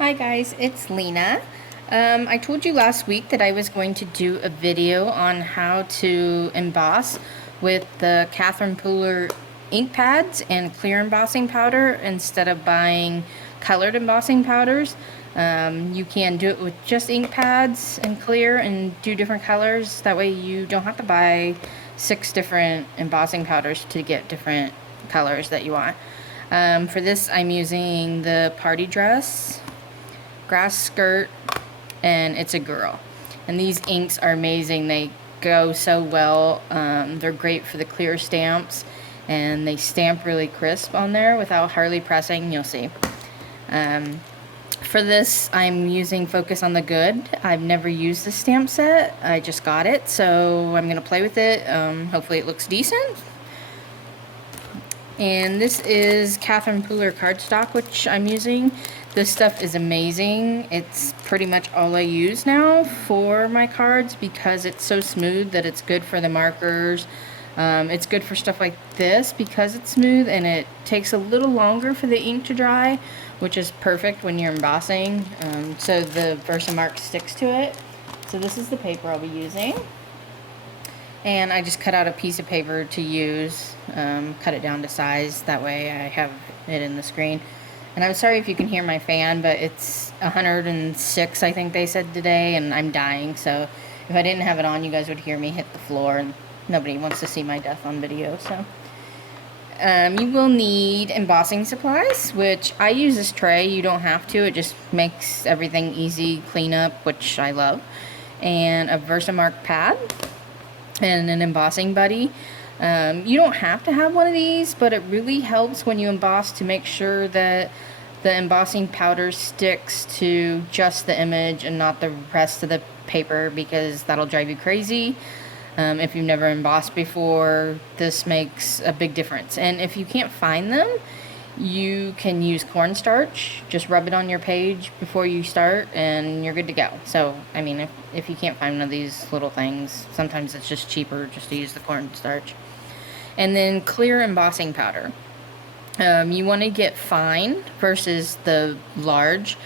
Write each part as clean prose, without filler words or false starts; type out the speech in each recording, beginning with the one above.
Hi guys, it's Lena. I told you last week that I was going to do a video on how to emboss with the Catherine Pooler ink pads and clear embossing powder instead of buying colored embossing powders. You can do it with just ink pads and clear and do different colors. That way you don't have to buy 6 different embossing powders to get different colors that you want. For this I'm using the party dress, grass skirt, and it's a girl. And these inks are amazing. They go so well. They're great for the clear stamps, and they stamp really crisp on there without hardly pressing. You'll see. For this, I'm using Focus on the Good. I've never used the stamp set. I just got it, so I'm gonna play with it. Hopefully it looks decent. And this is Catherine Pooler cardstock, which I'm using. This stuff is amazing. It's pretty much all I use now for my cards because it's so smooth that it's good for the markers. It's good for stuff like this because it's smooth, and it takes a little longer for the ink to dry, which is perfect when you're embossing, so the Versamark sticks to it. So this is the paper I'll be using. And I just cut out a piece of paper to use, cut it down to size, that way I have it in the screen. And I'm sorry if you can hear my fan, but it's 106 I think they said today, and I'm dying, so if I didn't have it on you guys would hear me hit the floor, and nobody wants to see my death on video. So you will need embossing supplies, which I use this tray. You don't have to, it just makes everything easy cleanup, which I love. And a Versamark pad and an embossing buddy. You don't have to have one of these, but it really helps when you emboss to make sure that the embossing powder sticks to just the image and not the rest of the paper, because that'll drive you crazy. If you've never embossed before, this makes a big difference. And if you can't find them, you can use cornstarch. Just rub it on your page before you start and you're good to go. So, I mean, if you can't find one of these little things, sometimes it's just cheaper just to use the cornstarch. And then clear embossing powder. You want to get fine versus the large.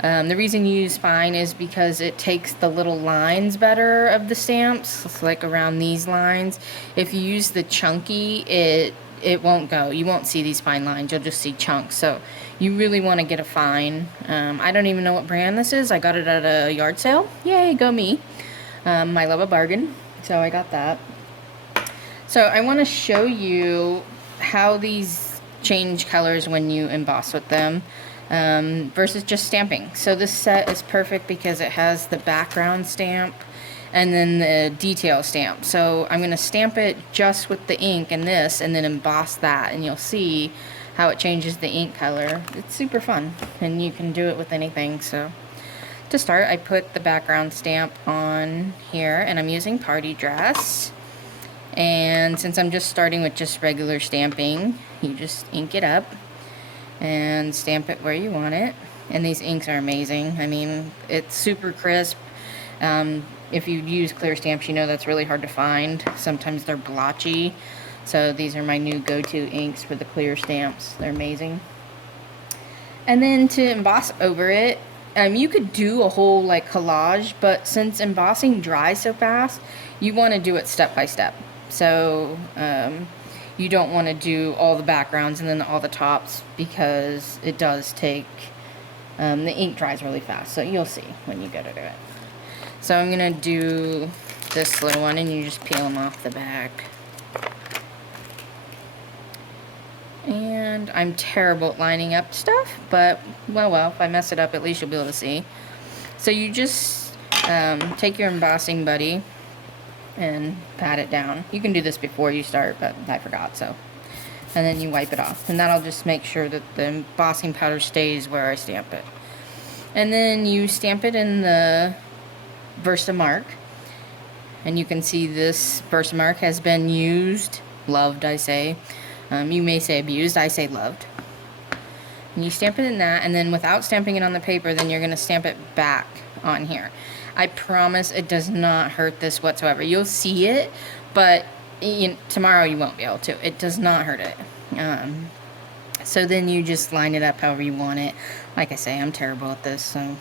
The reason you use fine is because it takes the little lines better of the stamps. It's like around these lines. If you use the chunky, it won't go. You won't see these fine lines. You'll just see chunks. So you really want to get a fine. I don't even know what brand this is. I got it at a yard sale. Yay, go me. I love a bargain. So I got that. So I want to show you how these change colors when you emboss with them versus just stamping. So this set is perfect because it has the background stamp and then the detail stamp. So I'm going to stamp it just with the ink and this, and then emboss that, and you'll see how it changes the ink color. It's super fun, and you can do it with anything. So to start, I put the background stamp on here, and I'm using Party Dress. And since I'm just starting with just regular stamping, you just ink it up and stamp it where you want it. And these inks are amazing. I mean, it's super crisp. If you use clear stamps, you know that's really hard to find. Sometimes they're blotchy. So these are my new go-to inks for the clear stamps. They're amazing. And then to emboss over it, you could do a whole like collage, but since embossing dries so fast, you want to do it step by step. So you don't want to do all the backgrounds and then all the tops, because it does take, the ink dries really fast. So you'll see when you go to do it. So I'm going to do this little one, and you just peel them off the back. And I'm terrible at lining up stuff, but well, if I mess it up, at least you'll be able to see. So you just take your embossing buddy and pat it down. You can do this before you start, but I forgot, so. And then you wipe it off, and that'll just make sure that the embossing powder stays where I stamp it. And then you stamp it in the Versamark, and you can see this Versamark has been used, loved, I say. You may say abused, I say loved. And you stamp it in that, and then without stamping it on the paper, then you're going to stamp it back on here. I promise it does not hurt this whatsoever. You'll see it, but tomorrow you won't be able to. It does not hurt it. So then you just line it up however you want it. Like I say, I'm terrible at this, so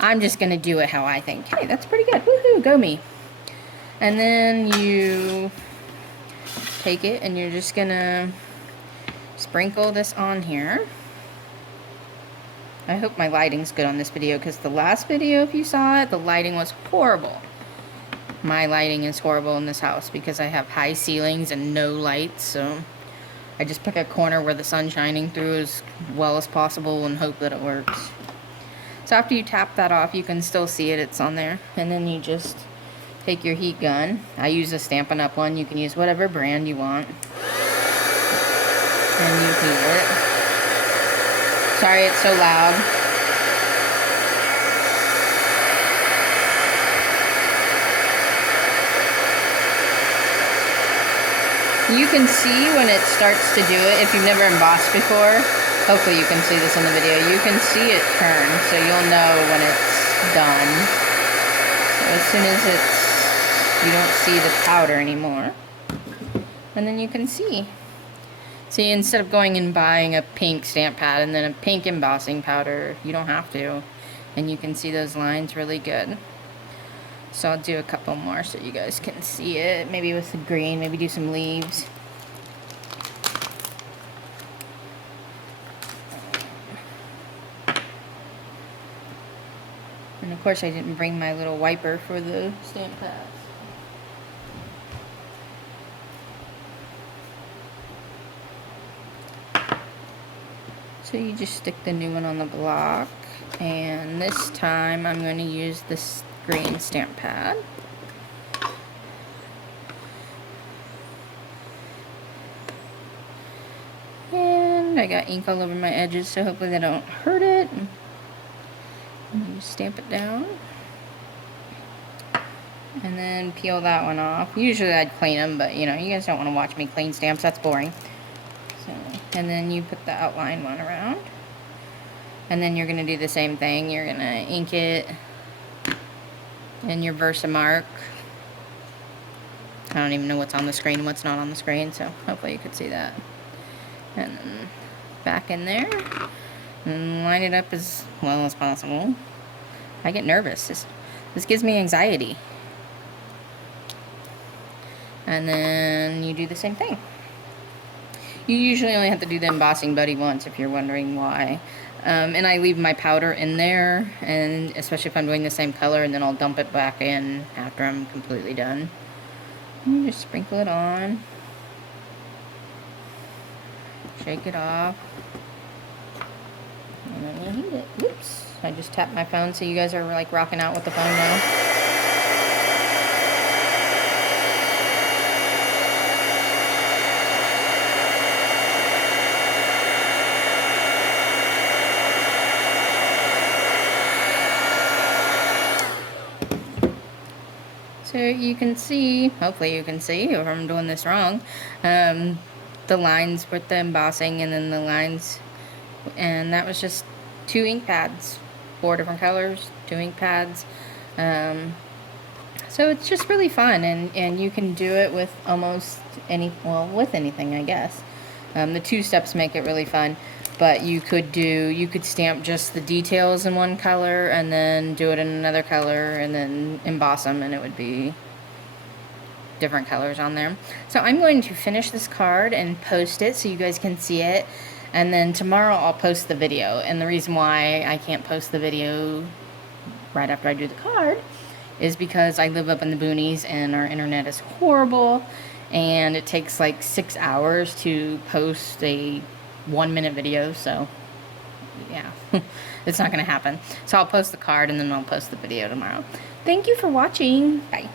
I'm just gonna do it how I think. Hey, that's pretty good. Woohoo, go me. And then you take it and you're just gonna sprinkle this on here. I hope my lighting's good on this video, because the last video, if you saw it, the lighting was horrible. My lighting is horrible in this house because I have high ceilings and no lights, so I just pick a corner where the sun's shining through as well as possible and hope that it works. So after you tap that off, you can still see it, it's on there. And then you just take your heat gun. I use a Stampin' Up! One. You can use whatever brand you want. And you heat it. Sorry it's so loud. You can see when it starts to do it. If you've never embossed before, hopefully you can see this in the video. You can see it turn, so you'll know when it's done. So as soon as you don't see the powder anymore. And then you can see. See, instead of going and buying a pink stamp pad and then a pink embossing powder, you don't have to. And you can see those lines really good. So I'll do a couple more so you guys can see it. Maybe with the green, maybe do some leaves. And of course I didn't bring my little wiper for the stamp pads. So you just stick the new one on the block. And this time I'm going to use this green stamp pad. And I got ink all over my edges, so hopefully they don't hurt it. And you stamp it down. And then peel that one off. Usually I'd clean them, but you know, you guys don't want to watch me clean stamps, that's boring. So, and then you put the outline one around. And then you're going to do the same thing. You're going to ink it in your Versamark. I don't even know what's on the screen and what's not on the screen, so hopefully you could see that. And then back in there. And line it up as well as possible. I get nervous. This gives me anxiety. And then you do the same thing. You usually only have to do the embossing buddy once if you're wondering why. And I leave my powder in there, and especially if I'm doing the same color, and then I'll dump it back in after I'm completely done. And you just sprinkle it on. Shake it off. And then you heat it. Whoops. I just tapped my phone, so you guys are like rocking out with the phone now. So you can see, hopefully you can see, if I'm doing this wrong, the lines with the embossing and then the lines, and that was just 2 ink pads, 4 different colors, 2 ink pads. So it's just really fun, and you can do it with almost with anything, I guess. The 2 steps make it really fun. But you could stamp just the details in one color and then do it in another color and then emboss them, and it would be different colors on there. So I'm going to finish this card and post it so you guys can see it, and then tomorrow I'll post the video. And the reason why I can't post the video right after I do the card is because I live up in the boonies and our internet is horrible, and it takes like 6 hours to post a 1-minute video, so yeah, it's not gonna happen. So I'll post the card and then I'll post the video tomorrow. Thank you for watching. Bye.